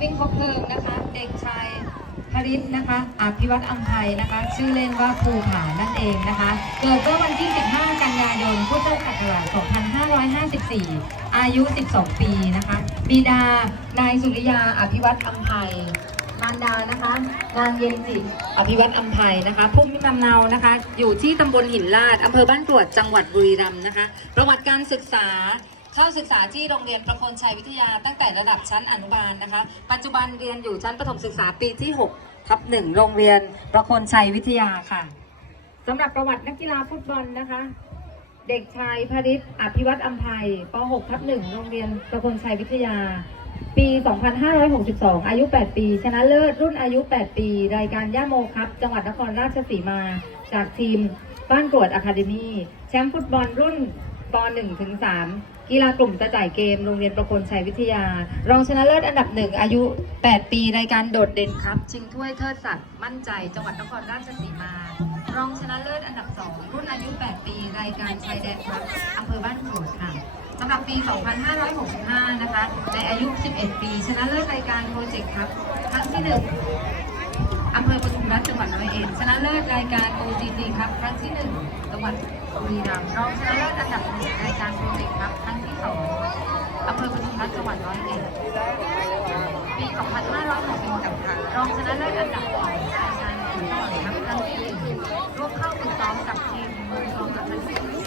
วิ่งคบเพลิงนะคะ เด็กชายพริศนะคะอภิวัตอัมภัยนะคะ ชื่อเล่นว่าภูผานั่นเองนะคะ เกิดเมื่อวันที่ 15 กันยายน พุทธศักราช 2554 อายุ 12 ปีนะคะ บิดา นายสุริยา อภิวัตอัมภัยมารดานะคะ นางเย็นจิต อภิวัตอัมภัยนะคะภูมิลำเนานะคะ อยู่ที่ตำบลหินลาดอำเภอบ้านกรวดจังหวัดบุรีรัมย์นะคะ ประวัติการศึกษา เข้าศึกษาที่โรงเรียนประโคนชัยวิทยาตั้งแต่ระดับชั้นอนุบาลนะคะ ปัจจุบันเรียนอยู่ชั้นประถมศึกษาปีที่6ทับหนึ่งโรงเรียนประโคนชัยวิทยาค่ะสำหรับประวัตินักกีฬาฟุตบอลนะคะ เด็กชายพริศอภิวัตอัมภัยป .6 ทับ1โรงเรียนประโคนชัยวิทยา ปี 2562 อายุ 8 ปี ชนะเลิศรุ่นอายุ 8 ปี รายการย่าโมครับ จังหวัดนครราชสีมา จากทีมบ้านกรวดอะคาเดมี่แชมป์ฟุตบอลรุ่นป .1 ถึง 3 กีฬากลุ่มกระจ่ายเกมโรงเรียนประคนชัยวิทยา รองชนะเลิศอันดับหนึ่งอายุ 8 ปีรายการโดดเด่นครับ ชิงถ้วยเทิดศักดิ์มั่นใจ จังหวัดนครราชสีมา รองชนะเลิศอันดับ 2 รุ่นอายุ 8 ปีรายการชายแดนครับอำเภอบ้านกรวดค่ะสำหรับปี 2565 นะคะในอายุ 11 ปี ชนะเลิศรายการโปรเจกต์ครับครั้งที่1อำเภอปทุมรัฐจังหวัดร้อยเอ็ดชนะเลิศรายการ OGT ครับครั้งที่1จังหวัด บุรีรัมย์รองชนะเลิศอันดับหนึ่งรายการโปรเจกต์ครับครั้งที่2องอำเภอปทุมรัฐจังหวัดร้อยเอ็ดปี2566รองชนะเลิศอันดับสองรายการแข่งขันครับครั้งที่หนึ่งร่วมเข้าฝึกซ้อมกับทีมมืองทองอัคาเดมี่